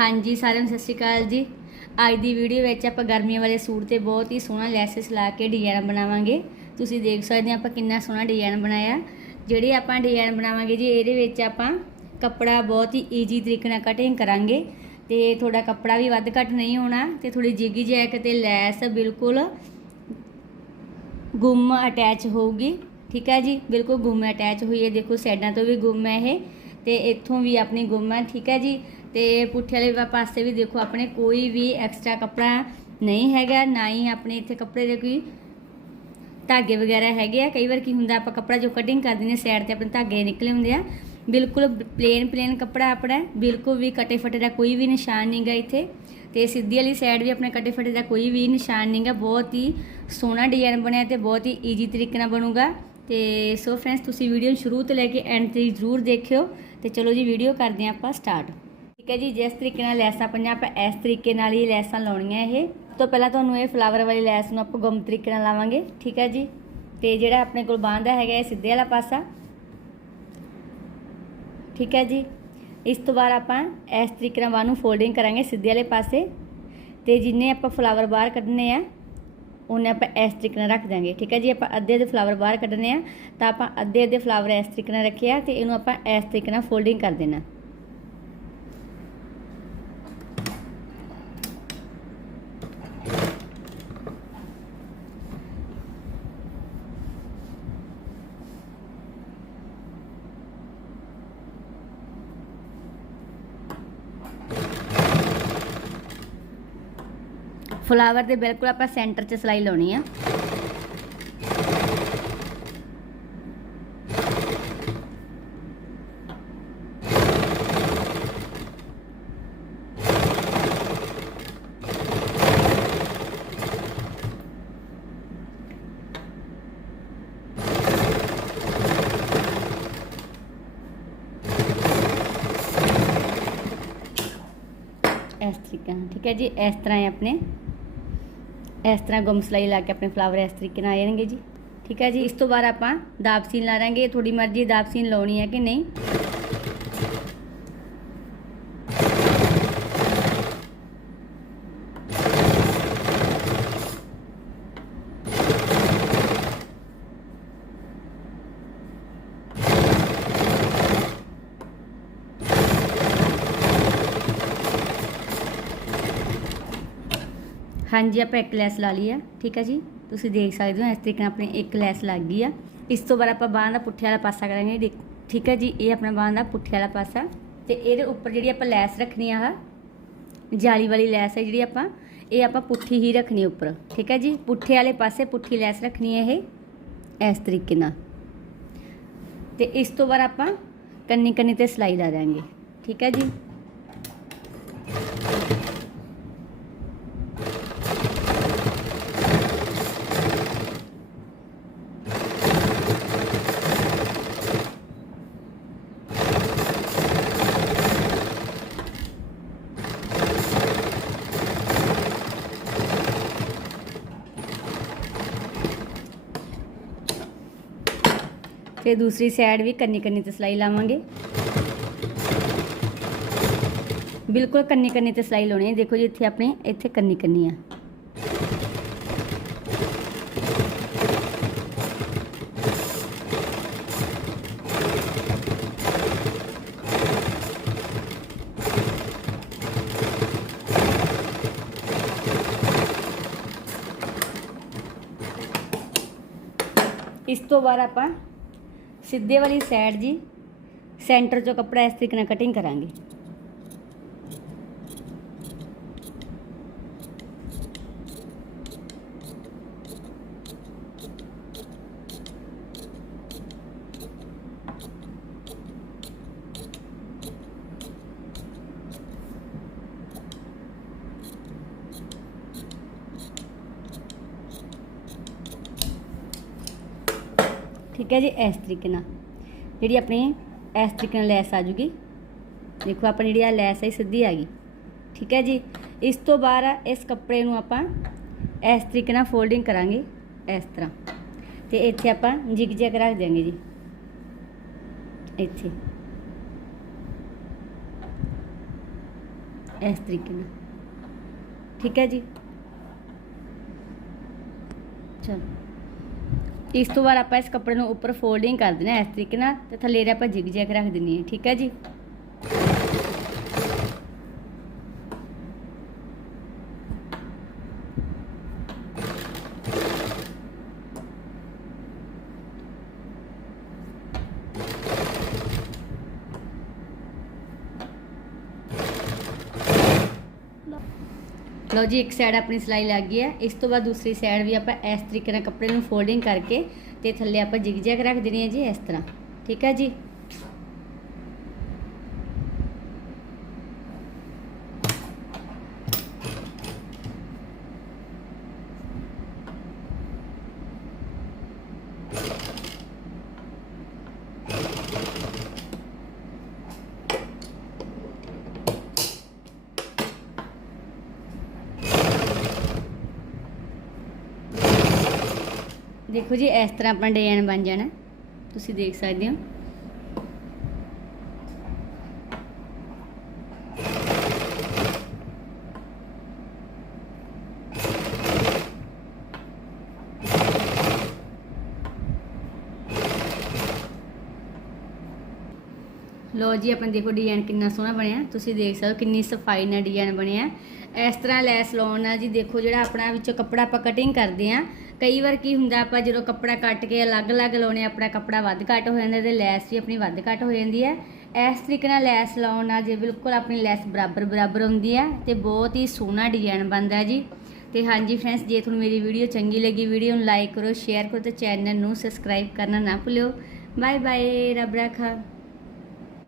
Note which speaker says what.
Speaker 1: ਹਾਂਜੀ, ਸਾਰਿਆਂ ਨੂੰ ਸਤਿ ਸ਼੍ਰੀ ਅਕਾਲ ਜੀ। ਅੱਜ ਦੀ ਵੀਡੀਓ ਵਿੱਚ ਆਪਾਂ ਗਰਮੀਆਂ ਵਾਲੇ ਸੂਟ ਤੇ ਬਹੁਤ ਹੀ ਸੋਹਣਾ ਲੈਸਸ ਲਾ ਕੇ ਡਿਜ਼ਾਈਨ ਬਣਾਵਾਂਗੇ। ਤੁਸੀਂ ਦੇਖ ਸਕਦੇ ਹੋ ਆਪਾਂ ਕਿੰਨਾ ਸੋਹਣਾ ਡਿਜ਼ਾਈਨ ਬਣਾਇਆ। ਜਿਹੜੇ ਆਪਾਂ ਡਿਜ਼ਾਈਨ ਬਣਾਵਾਂਗੇ ਜੀ, ਇਹਦੇ ਵਿੱਚ ਆਪਾਂ ਕੱਪੜਾ ਬਹੁਤ ਹੀ ਈਜੀ ਤਰੀਕੇ ਨਾਲ ਕਟਿੰਗ ਕਰਾਂਗੇ। ਤੇ ਥੋੜਾ ਕੱਪੜਾ ਵੀ ਵੱਧ ਘੱਟ ਨਹੀਂ ਹੋਣਾ ਤੇ ਥੋੜੀ ਜਿਗੀ ਜੈਕ ਤੇ ਲੈਸ ਬਿਲਕੁਲ ਗੁੰਮ ਅਟੈਚ ਹੋਊਗੀ। ਠੀਕ ਹੈ ਜੀ? ਬਿਲਕੁਲ ਗੁੰਮ ਅਟੈਚ ਹੋਈ ਹੈ। ਦੇਖੋ ਸਾਈਡਾਂ ਤੋਂ ਵੀ ਗੁੰਮ ਹੈ ਇਹ ਤੇ ਇੱਥੋਂ ਵੀ ਆਪਣੀ ਗੁੰਮ ਹੈ। ਠੀਕ ਹੈ ਜੀ? ਤੇ ਪੁੱਠੇ ਵਾਲੇ ਪਾਸੇ ਵੀ ਦੇਖੋ, ਆਪਣੇ ਕੋਈ ਵੀ ਐਕਸਟਰਾ ਕੱਪੜਾ ਨਹੀਂ ਹੈਗਾ, ਨਾ ਹੀ ਆਪਣੇ ਇੱਥੇ ਕੱਪੜੇ ਦੇ ਕੋਈ ਧਾਗੇ ਵਗੈਰਾ ਹੈਗੇ ਆ। ਕਈ ਵਾਰ ਕੀ ਹੁੰਦਾ, ਆਪਾਂ ਕੱਪੜਾ ਜੋ ਕਟਿੰਗ ਕਰ ਦਿੰਦੇ ਸਾਈਡ ਤੇ ਆਪਣੇ ਧਾਗੇ ਨਿਕਲੇ ਹੁੰਦੇ ਆ। ਬਿਲਕੁਲ ਪਲੇਨ ਪਲੇਨ ਕੱਪੜਾ ਆਪਣਾ ਬਿਲਕੁਲ ਵੀ ਕਟੇ ਫਟੇ ਦਾ ਕੋਈ ਵੀ ਨਿਸ਼ਾਨ ਨਹੀਂਗਾ ਇੱਥੇ। ਤੇ ਸਿੱਧੀ ਵਾਲੀ ਸਾਈਡ ਵੀ ਆਪਣੇ ਕਟੇ ਫਟੇ ਦਾ ਕੋਈ ਵੀ ਨਿਸ਼ਾਨ ਨਹੀਂਗਾ ਬਹੁਤ ਹੀ ਸੋਹਣਾ ਡਿਜ਼ਾਈਨ ਬਣਿਆ ਤੇ ਬਹੁਤ ਹੀ ਈਜੀ ਤਰੀਕੇ ਨਾਲ ਬਣੂਗਾ। ਤੇ ਸੋ ਫਰੈਂਡਸ ਤੁਸੀਂ ਵੀਡੀਓ ਨੂੰ ਸ਼ੁਰੂ ਤੋਂ ਲੈ ਕੇ ਐਂਡ ਤੱਕ ਜ਼ਰੂਰ ਦੇਖਿਓ। ਤੇ ਚਲੋ ਜੀ ਵੀਡੀਓ ਕਰਦੇ ਹਾਂ ਆਪਾਂ ਸਟਾਰਟ ਠੀਕ ਹੈ ਜੀ ਜਿਸ ਤਰੀਕੇ ਨਾਲ ਲੈਸਾਂ ਪਈਆਂ, ਆਪਾਂ ਇਸ ਤਰੀਕੇ ਨਾਲ ਹੀ ਲੈਸਾਂ ਲਾਉਣੀਆਂ ਇਹ। ਤੋਂ ਪਹਿਲਾਂ ਤੁਹਾਨੂੰ ਇਹ ਫਲਾਵਰ ਵਾਲੀ ਲੈਸ ਨੂੰ ਆਪਾਂ ਗੁੰਮ ਤਰੀਕੇ ਨਾਲ ਲਾਵਾਂਗੇ, ਠੀਕ ਹੈ ਜੀ? ਤੇ ਜਿਹੜਾ ਆਪਣੇ ਕੋਲ ਬਾਂਦਾ ਹੈਗਾ, ਇਹ ਸਿੱਧੇ ਵਾਲਾ ਪਾਸਾ। ਠੀਕ ਹੈ ਜੀ? ਇਸ ਤੋਂ ਬਾਅਦ ਆਪਾਂ ਇਸ ਤਰੀਕੇ ਨਾਲ ਬਾਂਹ ਨੂੰ ਫੋਲਡਿੰਗ ਕਰਾਂਗੇ ਸਿੱਧੇ ਵਾਲੇ ਪਾਸੇ। ਤੇ ਜਿੰਨੇ ਆਪਾਂ ਫਲਾਵਰ ਬਾਹਰ ਕੱਢਨੇ ਆ, ਉਹਨੇ ਆਪਾਂ ਇਸ ਤਰੀਕੇ ਨਾਲ ਰੱਖ ਦਾਂਗੇ ਠੀਕ ਹੈ ਜੀ? ਆਪਾਂ ਅੱਧੇ ਅੱਧੇ ਫਲਾਵਰ ਬਾਹਰ ਕੱਢਨੇ ਆ, ਤਾਂ ਆਪਾਂ ਅੱਧੇ ਅੱਧੇ ਫਲਾਵਰ ਇਸ ਤਰੀਕੇ ਨਾਲ ਰੱਖਿਆ ਤੇ ਇਹਨੂੰ ਆਪਾਂ ਇਸ ਤਰੀਕੇ ਨਾਲ ਫੋਲਡਿੰਗ ਕਰ ਦੇਣਾ। ਫਲਾਵਰ ਦੇ ਬਿਲਕੁਲ ਆਪਾਂ ਸੈਂਟਰ 'ਚ ਸਲਾਈ ਲਾਉਣੀ ਆ। ਇਸ ਤਰੀਕੇ ਨਾਲ, ਠੀਕ ਹੈ ਜੀ? ਇਸ ਤਰ੍ਹਾਂ ਹੀ ਆਪਣੇ ਇਸ ਤਰ੍ਹਾਂ ਗੁੰਮਸਲਾਈ ਲਾ ਕੇ ਆਪਣੇ ਫਲਾਵਰ ਇਸ ਤਰੀਕੇ ਨਾਲ ਆ ਜਾਣਗੇ ਜੀ। ਠੀਕ ਹੈ ਜੀ, ਇਸ ਤੋਂ ਬਾਅਦ ਆਪਾਂ ਦਾਬਸੀਨ ਲਾ ਦਾਂਗੇ। ਤੁਹਾਡੀ ਮਰਜ਼ੀ ਦਾਬਸੀਨ ਲਾਉਣੀ ਹੈ ਕਿ ਨਹੀਂ। ਹਾਂਜੀ, ਆਪਾਂ ਇੱਕ ਲੈਸ ਲਾ ਲਈ ਆ, ਠੀਕ ਹੈ ਜੀ? ਤੁਸੀਂ ਦੇਖ ਸਕਦੇ ਹੋ ਇਸ ਤਰੀਕੇ ਨਾਲ ਆਪਣੀ ਇੱਕ ਲੈਸ ਲੱਗ ਗਈ ਆ। ਇਸ ਤੋਂ ਬਾਅਦ ਆਪਾਂ ਬਾਹਾਂ ਦਾ ਪੁੱਠੇ ਵਾਲਾ ਪਾਸਾ ਕਰਾਂਗੇ ਠੀਕ ਹੈ ਜੀ? ਇਹ ਆਪਣਾ ਬਾਹਾਂ ਦਾ ਪੁੱਠੇ ਵਾਲਾ ਪਾਸਾ। ਤੇ ਇਹਦੇ ਉੱਪਰ ਜਿਹੜੀ ਆਪਾਂ ਲੈਸ ਰੱਖਣੀ ਆ ਜਾਲੀ ਵਾਲੀ ਲੈਸ ਹੈ ਜਿਹੜੀ ਆਪਾਂ, ਇਹ ਆਪਾਂ ਪੁੱਠੀ ਹੀ ਰੱਖਣੀ ਉੱਪਰ, ਠੀਕ ਹੈ ਜੀ? ਪੁੱਠੇ ਵਾਲੇ ਪਾਸੇ ਪੁੱਠੀ ਲੈਸ ਰੱਖਣੀ ਹੈ ਇਹ, ਇਸ ਤਰੀਕੇ ਨਾਲ। ਤੇ ਇਸ ਤੋਂ ਬਾਅਦ ਆਪਾਂ ਕੰਨੀ ਕੰਨੀ ਤੇ ਸਲਾਈ ਲਾ ਦਾਂਗੇ ਠੀਕ ਹੈ ਜੀ? ਤੇ ਦੂਸਰੀ ਸਾਈਡ ਵੀ ਕੰਨੀ ਕੰਨੀ ਤੇ ਸਲਾਈ ਲਾਵਾਂਗੇ। ਬਿਲਕੁਲ ਕੰਨੀ ਕੰਨੀ ਤੇ ਸਲਾਈ ਲਾਉਣੀ ਹੈ। ਦੇਖੋ ਜੀ, ਇੱਥੇ ਆਪਣੇ, ਇੱਥੇ ਕੰਨੀ ਕੰਨੀ ਆ। ਇਸ ਤੋਂ ਬਾਅਦ ਆਪਾਂ ਸਿੱਧੇ ਵਾਲੀ ਸਾਈਡ ਜੀ ਸੈਂਟਰ ਚੋਂ ਕੱਪੜਾ ਇਸ ਤਰੀਕੇ ਨਾਲ ਕਟਿੰਗ ਕਰਾਂਗੇ। ਠੀਕ ਹੈ ਜੀ, ਇਸ ਤਰੀਕੇ ਨਾਲ। ਜਿਹੜੀ ਆਪਣੀ ਇਸ ਤਰੀਕੇ ਨਾਲ ਲੈਸ ਆ ਜੂਗੀ। ਦੇਖੋ, ਆਪਣੀ ਜਿਹੜੀ ਆ ਲੈਸ ਹੈ ਸਿੱਧੀ ਆ ਗਈ। ਠੀਕ ਹੈ ਜੀ, ਇਸ ਤੋਂ ਬਾਅਦ ਇਸ ਕੱਪੜੇ ਨੂੰ ਆਪਾਂ ਇਸ ਤਰੀਕੇ ਨਾਲ ਫੋਲਡਿੰਗ ਕਰਾਂਗੇ, ਇਸ ਤਰ੍ਹਾਂ। ਤੇ ਇੱਥੇ ਆਪਾਂ ਜਿਗ ਜੈਗ ਰੱਖ ਦਿਆਂਗੇ ਜੀ। ਇੱਥੇ। ਇਸ ਤਰੀਕੇ ਨਾਲ। ਠੀਕ ਹੈ ਜੀ। ਚਲੋ। ਇਸ ਤੋਂ ਬਾਅਦ ਆਪਾਂ ਇਸ ਕੱਪੜੇ ਨੂੰ ਉੱਪਰ ਫੋਲਡਿੰਗ ਕਰ ਦੇਣਾ ਇਸ ਤਰੀਕੇ ਨਾਲ ਤੇ ਥੱਲੇ ਆਪਾਂ ਜਿਗ ਜੈਗ ਰੱਖ ਦੇਣੀ ਹੈ। ਠੀਕ ਹੈ ਜੀ? ਲਓ ਜੀ, ਇੱਕ ਸਾਈਡ ਆਪਣੀ ਸਿਲਾਈ ਲੱਗ ਗਈ ਹੈ। ਇਸ ਤੋਂ ਬਾਅਦ ਦੂਸਰੀ ਸਾਈਡ ਵੀ ਆਪਾਂ ਇਸ ਤਰੀਕੇ ਨਾਲ ਕੱਪੜੇ ਨੂੰ ਫੋਲਡਿੰਗ ਕਰਕੇ ਤੇ ਥੱਲੇ ਆਪਾਂ ਜਿਗ ਜੈਗ ਰੱਖ ਦੇਣੀ ਹੈ ਜੀ ਇਸ ਤਰ੍ਹਾਂ। ਠੀਕ ਹੈ ਜੀ? ਦੇਖੋ ਜੀ ਇਸ ਤਰ੍ਹਾਂ ਆਪਣਾ ਡਿਜ਼ਾਈਨ ਬਣ ਜਾਣਾ। ਤੁਸੀਂ ਦੇਖ ਸਕਦੇ ਹੋ। ਲੋ ਜੀ, ਆਪਣਾ ਦੇਖੋ ਡਿਜ਼ਾਈਨ ਕਿੰਨਾ ਸੋਹਣਾ ਬਣਿਆ। ਤੁਸੀਂ ਦੇਖ ਸਕਦੇ ਹੋ ਕਿੰਨੀ ਸਫ਼ਾਈ ਨਾਲ ਡਿਜ਼ਾਈਨ ਬਣਿਆ। ਇਸ ਤਰ੍ਹਾਂ ਲੈਸ ਲਾਉਣ ਨਾਲ ਜੀ ਦੇਖੋ ਜਿਹੜਾ ਆਪਣਾ ਵਿੱਚੋਂ ਕੱਪੜਾ ਆਪਾਂ ਕਟਿੰਗ ਕਰਦੇ ਆ ਕਈ ਵਾਰ ਕੀ ਹੁੰਦਾ, ਆਪਾਂ ਜਦੋਂ ਕੱਪੜਾ ਕੱਟ ਕੇ ਅਲੱਗ-ਅਲੱਗ ਲਾਉਣੇ ਆਪਣਾ ਕੱਪੜਾ ਵੱਧ ਘੱਟ ਹੋ ਜਾਂਦਾ ਤੇ ਲੈਸ ਵੀ ਆਪਣੀ ਵੱਧ ਘੱਟ ਹੋ ਜਾਂਦੀ ਹੈ। ਇਸ ਤਰੀਕੇ ਨਾਲ ਲੈਸ ਲਾਉਣ ਨਾਲ ਜੇ ਬਿਲਕੁਲ ਆਪਣੀ ਲੈਸ ਬਰਾਬਰ ਬਰਾਬਰ ਹੁੰਦੀ ਹੈ ਤੇ ਬਹੁਤ ਹੀ ਸੋਹਣਾ ਡਿਜ਼ਾਈਨ ਬਣਦਾ ਜੀ। ਤੇ ਹਾਂਜੀ ਫਰੈਂਡਸ ਜੇ ਤੁਹਾਨੂੰ ਮੇਰੀ ਵੀਡੀਓ ਚੰਗੀ ਲੱਗੀ ਵੀਡੀਓ ਨੂੰ ਲਾਈਕ ਕਰੋ ਸ਼ੇਅਰ ਕਰੋ ਤੇ ਚੈਨਲ ਨੂੰ ਸਬਸਕ੍ਰਾਈਬ ਕਰਨਾ ਨਾ ਭੁੱਲਿਓ। ਬਾਏ ਬਾਏ ਰੱਬ ਰਾਖਾ।